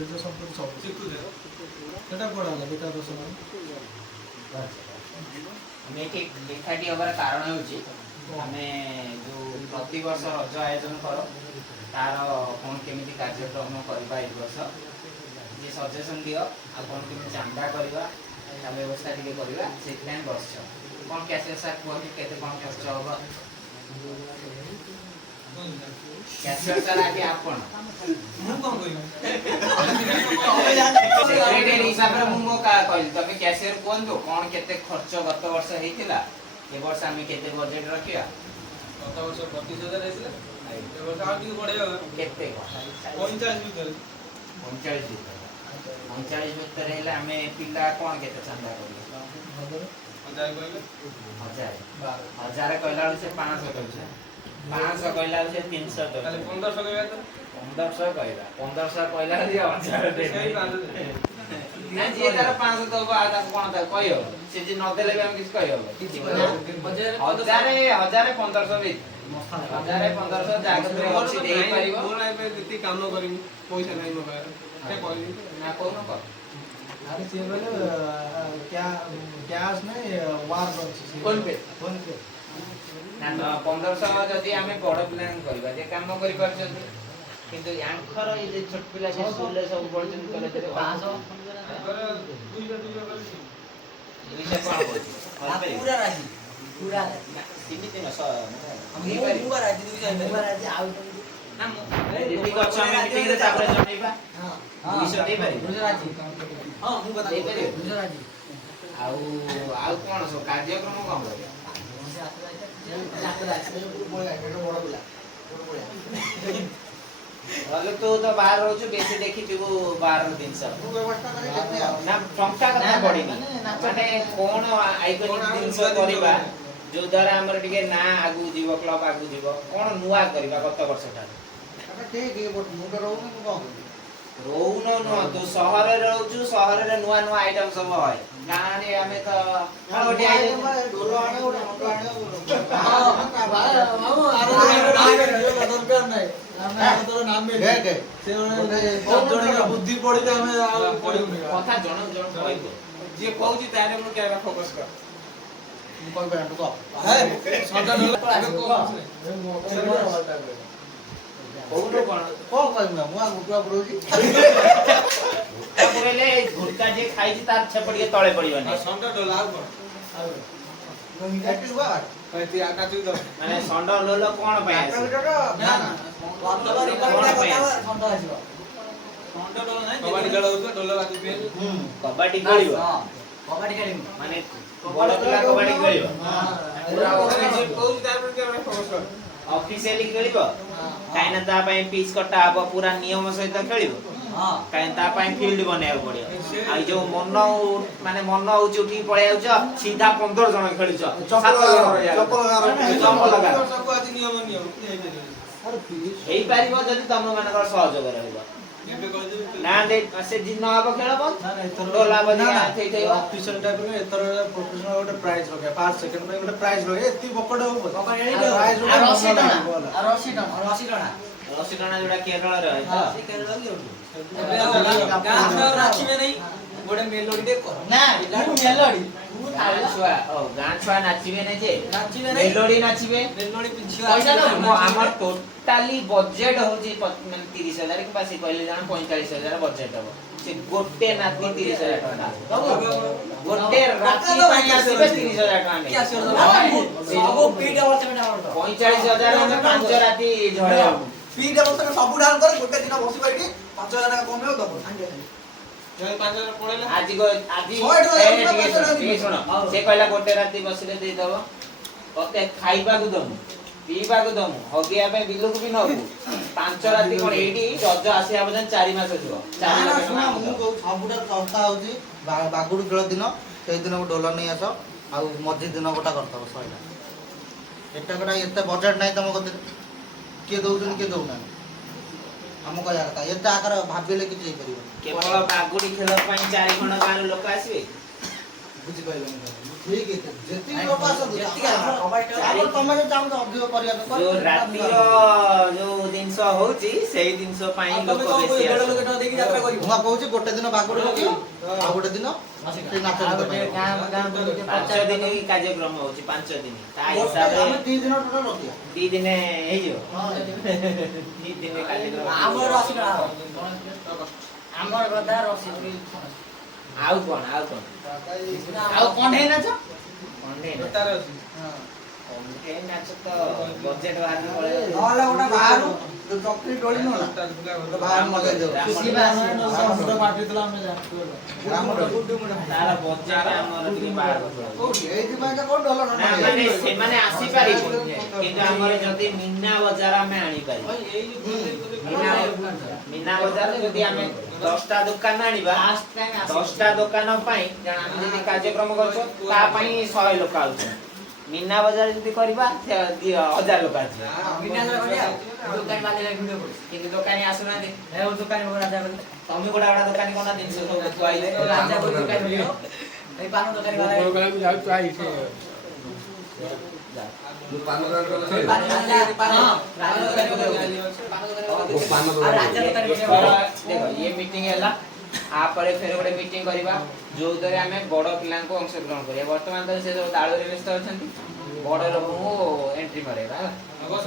ନିଜ ସମ୍ପତ୍ତି ସବୁ ସେଟା କୁଆଡ଼େ ହେଲା ବିକାଶ ଦର୍ଶନ ଆମେ ଏଠି ଲେଖାଟି ହେବାର କାରଣ ହେଉଛି ଆମେ ଯେଉଁ ପ୍ରତିବର୍ଷ ରଜ ଆୟୋଜନ କର ତାର କ'ଣ କେମିତି କାର୍ଯ୍ୟକ୍ରମ କରିବା ଏ ବର୍ଷ ଯେ ସଜେସନ୍ ଦିଅ ଆଉ କ'ଣ କେମିତି ଚାନ୍ଦା କରିବା ତା ବ୍ୟବସ୍ଥା ଟିକେ କରିବା ସେଥିପାଇଁ ବସିଛ କ'ଣ କ୍ୟାସିୟର ସାର୍ କୁହନ୍ତି କେତେ କ'ଣ ଖର୍ଚ୍ଚ ହେବ କ୍ୟାସିୟର ସାର୍ ଆଜି ଆପଣ ମୁଁ କ'ଣ କହିବି ସେକ୍ରେଟାରୀ ହିସାବରେ ମୁଁ ମୋ କହିଲି ତମେ କ୍ୟାସିୟର କୁହନ୍ତୁ କ'ଣ କେତେ ଖର୍ଚ୍ଚ ଗତ ବର୍ଷ ହେଇଥିଲା ଏ ବର୍ଷ ଆମେ କେତେ ବଜେଟ୍ ରଖିବା ଗତ ବର୍ଷ 32,000 ହେଇଥିଲା ଏ ବର୍ଷ ଆଉ ଟିକେ ବଢ଼େଇବା କେତେ 45 ଭିତରେ 45 ଭିତରେ ହେଲେ ଆମେ ପିଲା କ'ଣ କେତେ ଚାନ୍ଦା କରିବେ 1000 କହିଲା ବେଳକୁ ସେ 500 କହୁଛି 500 କହିଲା ବେଳକୁ ସେ 300 ତାହେଲେ 1500 କହିବା ତ 1500 କହିବା 1500 କହିଲା ବେଳକୁ 1000 ନା ଯିଏ ତାର 500 ଦବ ଆଉ ତାକୁ କ'ଣ ତାକୁ କହିବ ସେ ଯେ ନଦେଲେ ବି ଆମେ କିଛି କହିବ କିଛି 1000 1500 ବି 1000 ଜାଗତରେ ଅଛି ଦେଇପାରିବ ମୁଁ ଏବେ ଯେତିକି କାମ କରିବି ପଇସା ନାହିଁ ମୋ ପାଖରେ ସେ କହିବି ନା କହୁନ କହ अरे ये बोले क्या कैश नहीं वार फोन पे ना ନା 1500 ଯଦି ଆମେ ବଡ଼ ପିଲାଙ୍କୁ କହିବା ଯେ କାମ କରିପାରୁଛନ୍ତି କିନ୍ତୁ ୟାଙ୍କର ଏଇ ଯେ ଛୋଟ ପିଲା ସେ ସ୍କୁଲରେ ସବୁ ପଢୁଛନ୍ତି କଲେଜରେ 500 ଦୁଇଶହ କ'ଣ କହୁଛି पूरा राजी ସେମିତି ନ ମୁଁ ରାଜି ଦୁଇଶହ ଆଉ ନା ମୁଁ ଯେତିକି ଅଛି ଆମେ ମିଟିଂରେ ତାପରେ ଜଣେଇବା 200 ଦେଇପାରିବେ ରାଜି ହଁ ମୁଁ ଦେଇପାରିବେ ଦୁଇଶହ ରାଜି ଆଉ ଆଉ କ'ଣ ସବୁ କାର୍ଯ୍ୟକ୍ରମ କ'ଣ କରିବା ତୁ ତ ବାହାର ରହୁଛୁ ବେଶୀ ଦେଖିଥିବୁ ବାହାର ଜିନିଷ ନା ଟଙ୍କା କଥା ପଡିନି ମାନେ କ'ଣ ଆଇକନିକ୍ ଜିନିଷ କରିବା ଯୋଉ ଦ୍ୱାରା ଆମର ଟିକେ ନାଁ ଆଗକୁ ଯିବ କ୍ଲବ ଆଗକୁ ଯିବ କ'ଣ ନୂଆ କରିବା ଗତ ବର୍ଷ ଠାରୁ ରହୁନ ନୁହଁ ତୁ ସହରରେ ରହୁଛୁ ସହରରେ ନୂଆ ନୂଆ ଆଇଟମ ସବୁ হয় ଗାଁରେ ଆମେ ତ ଗୋଟେ बुद्धि पड़े କଥା ଜଣ ଜଣ କହିବ जी कहूँ तारे मुझे क्या फोकस कर କହୁନ କ'ଣ କହିଲେ ଗୁଟକା ଯିଏ ଖାଇଛି ତାର ଛେପ ଟିକେ ତଳେ ପଡିବନି ମାନେ ଷଣ୍ଢ ଲୋଲ କ'ଣ ପାଇଁ ଆସିବ କବାଡି ଖେଳିବ ମାନେ ବଡ ପିଲା କବାଡି ଖେଳିବ ଅଫିସିଆଲି ଖେଳିବ କାହିଁକିନା ତା ପାଇଁ ପିଚ୍ କଟା ହବ ପୁରା ନିୟମ ସହିତ ଖେଳିବ କାହିଁକି ତା ପାଇଁ ଫିଲ୍ଡ ବନେଇବାକୁ ପଡିବ ଆଉ ଯୋଉ ମନ ହଉଛି ଉଠିକି ପଳେଇ ଯାଉଛ ସିଧା 15 ଜଣ ଖେଳୁଛ ହେଇପାରିବ ଯଦି ତମ ମାନଙ୍କର ସହଯୋଗ ରହିବ ନା ସେ ଦିନ ହବ ଖେଳ ଡୋଲା ବଜିଆ ଥେଇଥିବ ଅଫିସିଆଲ ଟାଇପ ରେ ଏଥର ପ୍ରୋଫେସନାଲ ଗୋଟେ ପ୍ରାଇଜ ରଖିବା 5 ସେକେଣ୍ଡ ପାଇଁ ଗୋଟେ ପ୍ରାଇଜ ରଖିବା ଏତି ବକଡ ହବ ରଶି ଟଣା ଯୋଉଟା କେରଳରେ ରହେ ତ ସେ କେରଳ କି ନାଚିବେ ନାହିଁ ଗୋଟେ ମେଲୋଡି ଟେ କର ନା ମେଲୋଡି ଗାଁ ଛୁଆ ନାଚିବେ ନାଇଁ ଯେ ମେଲୋଡି ନାଚିବେ ଆମର ଟୋଟାଲି ବଜେଟ ହଉଛି 30,000 କିମ୍ବା ସେ କହିଲେ ଜଣ 45,000 ବଜେଟ ହବ ସେ ଗୋଟେ ନାତି 30,000 ଟଙ୍କା ଗୋଟେ ରାତି ପାଇଁ ଆସିବେ 30,000 ଟଙ୍କା 45,000 ଆମେ 5 ରାତି ଝଡେଇବୁ ଫିଟ୍ ଅବସ୍ଥାରେ ସବୁ ଡାଉନ୍ କରି ଗୋଟେ ଦିନ ବସି ପାରିକି 5,000 ଟଙ୍କା କମେଇବ ଦବ ସାଙ୍ଗେ ସାଙ୍ଗେ ଆଜି ଶୁଣ ସେ କହିଲା ଗୋଟେ ରାତି ବସିଲେ ଦେଇଦବ ତତେ ଖାଇବାକୁ ଦମୁ ପିଇବାକୁ ଦମୁ ହଗିବା ପାଇଁ ବିଲକୁ ବି ନବୁ 5 ରାତି କ'ଣ ଏଇଠି ରଜ ଆସିବା ପର୍ଯ୍ୟନ୍ତ 4 ମାସ ଯିବ ସବୁଠାରୁ ଶସ୍ତା ହଉଛି ବାଗୁଡୁ ଖେଳ ଦିନ ସେଇ ଦିନ ଡୋଲ ନେଇ ଆସ ଆଉ ମଝି ଦିନ ଗୋଟା କରିଦବ ସଇଲା ଏଟା ଗୋଟା ଏତେ ବଜେଟ୍ ନାହିଁ ତମ କତିରେ କିଏ ଦଉଛନ୍ତି କିଏ ଦଉନାହାନ୍ତି ଆମ କହିବା କଥା ଏତେ ଆକାର ଭାବିଲେ କିଛି ହେଇପାରିବ କେବଳ ବାଗୁଡି ଖେଳ ପାଇଁ 4 ଖଣ୍ଡ ଗାଁର ଲୋକ ଆସିବେ ବୁଝିପାରିବନି ଠିକ ଅଛି ଯେତିକି ଲୋକ ଆସନ୍ତୁ ଯେତିକି ଆମର କବାଡ଼ିଟା ଆମର ତମେ ଯଦି ଚାହୁଁଛ ଅଧିକ କରିବା ପାଇଁ ଯୋଉ ରାତିର ଯୋଉ ଜିନିଷ ହଉଛି ସେଇ ଜିନିଷ ପାଇଁ ଲୋକ ବେଶୀ ଦେଢ଼ ଲକ୍ଷ ଆସନ୍ତି। ଟଙ୍କା ଦେଇକି ଯାତ୍ରା କରିବ ମୁଁ କହୁଛି ଗୋଟେ ଦିନ ବାଗୁଡି ପକେଇବ ଆଉ ଗୋଟେ ଦିନ ସେଇ ନାଚ ଆଉ ଗୀତ ଗୋଟେ ପାଇଁ ଗାଁ ଗାଁ ବୁଲିକି 5 ଦିନ କାର୍ଯ୍ୟକ୍ରମ ହଉଛି 5 ଦିନ ତା ଆମେ ହିସାବରେ 2 ଦିନ ଟୋଟାଲ ରଖିବା 2 ଦିନ ହେଇଯିବ 2 ଦିନ କାର୍ଯ୍ୟକ୍ରମ ଆମର ଆସିବ ଆମର ଗଦା ରସିଦ ଆଉ କଣ ଆଉ କଣ୍ଢେଇ ନାଚ କଣ୍ଢେଇ ନାଚ ଗୋଟାରେ ଅଛି କଣ୍ଢେଇ ନାଚ ତ ବଜେଟ ବାହାରି ପଳେଇବ ନହେଲେ ଗୋଟେ ବାହାରୁ ଯୋଉ ଚକ୍ରି ଡୋଳି ନୁହଁ ନା ଗୋଟାରେ ଥିଲା ତ ବାହାର ମଗେଇ ଦେବ ତାର ବଜେଟ ଆମର ଟିକେ ବାହାର ପଳେଇବ କୋଉଠି ଏଇଥିପାଇଁ ତ କୋଉ ଡଲ ନା ମାନେ ସେମାନେ ଆସିପାରିବେ କିନ୍ତୁ ଆମର ଯଦି ମୀନା ବଜାର ଆମେ ଆଣିପାରିବା ମୀନା ବଜାର ଯଦି ଆମେ 10ଟା ଦୋକାନ ଆଣିବା 10ଟା ଦୋକାନ ପାଇଁ ଜଣ ଆମେ ଯଦି କାର୍ଯ୍ୟକ୍ରମ କରୁଛୁ ତା ପାଇଁ 100 ଲୋକ ଆଉଛନ୍ତି ମୀନା ବଜାର ଯଦି କରିବା 1000 ଲୋକ ଆସିବେ କିନ୍ତୁ ଦୋକାନୀ ଆସୁନାହାନ୍ତି ତମେ ଗୋଟା ଗୋଟା ଦୋକାନୀ କଣ ଜିନିଷ ସବୁ ଖୁଆଇଲେ देखो ये मीटिंग है आपर फिर गोटे मीटिंग करवा जो द्वारा आम बड़ पिला अंशग्रहण करिया वर्तमान तो से सब दाड़ व्यस्त अच्छा बड़ लोक एंट्री मरेगा ବସ